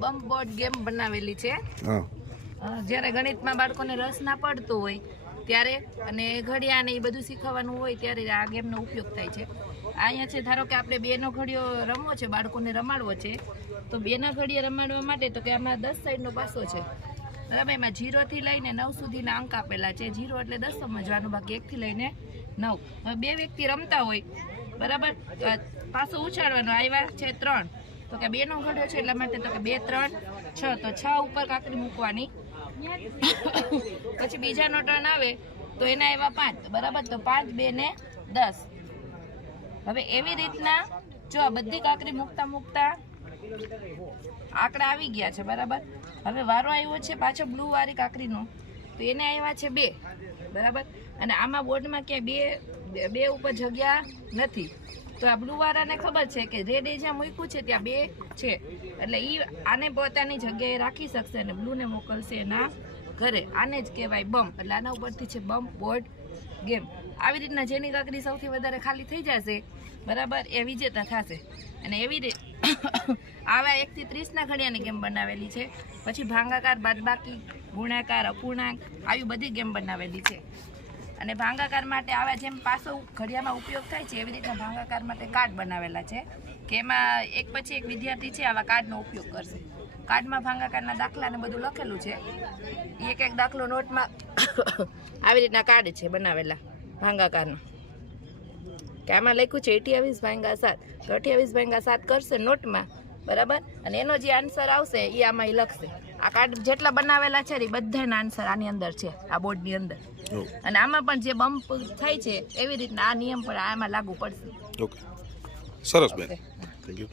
Bump board game બનાવેલી છે. જ્યારે ગણિતમાં બાળકોને રસ ના પડતો હોય ત્યારે અને ઘડિયા ને એ બધું શીખવાનું હોય ત્યારે આ ગેમનો ઉપયોગ થાય છે. અહીંયા છે ધારો કે આપણે બેનો ઘડિયો રમવો છે બાળકોને રમાડવો છે તો બેના ઘડિયા રમાડવા માટે તો કે આમાં દસ સાઈડનો પાસો છે. બરાબર? એમાં જીરોથી લઈને નવ સુધીના અંક આપેલા છે. જીરો એટલે દસ સમજવાનું બાકી એકથી લઈને નવ. હવે બે વ્યક્તિ રમતા હોય બરાબર? પાસો ઉછાળવાનો. આવ્યા છે ત્રણ. તો કે બેનો ઘડ્યો છે એટલા માટે તો કે બે, ત્રણ, છ, તો છ ઉપર કાકડી મૂકવાની. પછી બીજાનો ટર્ન આવે તો એના એવા પાંચ. બરાબર, તો પાંચ, બે ને દસ. હવે એવી રીતના જો આ બધી કાકરી મૂકતા મૂકતા આંકડા આવી ગયા છે, બરાબર? હવે વારો આવ્યો છે પાછો બ્લુ વાળી કાકરીનો તો એને આવ્યા છે બે. બરાબર? અને આમાં બોર્ડમાં ક્યાંય બે બે- ઉપર જગ્યા નથી. તો આ બ્લુવાળાને ખબર છે કે રેડે જ્યાં મૂક્યું છે ત્યાં બે છે. એટલે એ આને પોતાની જગ્યાએ રાખી શકશે અને બ્લુને મોકલશે એના ઘરે. આને જ કહેવાય બમ એટલે આના ઉપરથી છે બમ બોર્ડ, ગેમ. આવી રીતના જેની કાકડી સૌથી વધારે ખાલી થઈ જશે, બરાબર, એ વિજેતા થશે. અને એવી રીતે આવા એકથી ત્રીસના ઘડિયાની ગેમ બનાવેલી છે. પછી ભાંગાકાર, બાદબાકી, ગુણાકાર, અપૂર્ણાંક, આવી બધી ગેમ બનાવેલી છે. અને ભાંગાકાર માટે આવા જેમ પાસો ઘડિયામાં ઉપયોગ થાય છે, એવી રીતના ભાંગાકાર માટે કાર્ડ બનાવેલા છે, કે એમાં એક પછી એક વિદ્યાર્થી છે, આવા કાર્ડનો ઉપયોગ કરશે. કાર્ડમાં ભાંગાકારના દાખલાને બધું લખેલું છે. એક એક દાખલો નોટમાં આવી રીતના કાર્ડ છે બનાવેલા ભાંગાકારનો. કે આમાં લખ્યું છે, અઠ્યાવીસ ભાંગા સાત. તો અઠ્યાવીસ ભાંગા સાત કરશે નોટમાં, બરાબર? અને એનો જે આન્સર આવશે, એ આમાં એ લખશે. આ કાર્ડ જેટલા બનાવેલા છે એ બધાના આન્સર આની અંદર છે, આ બોર્ડની અંદર. અને આમાં પણ જે બમ્પ થાય છે એવી રીતના આ નિયમ પણ આમાં લાગુ પડશે. ઓકે સરસ બેન. Thank you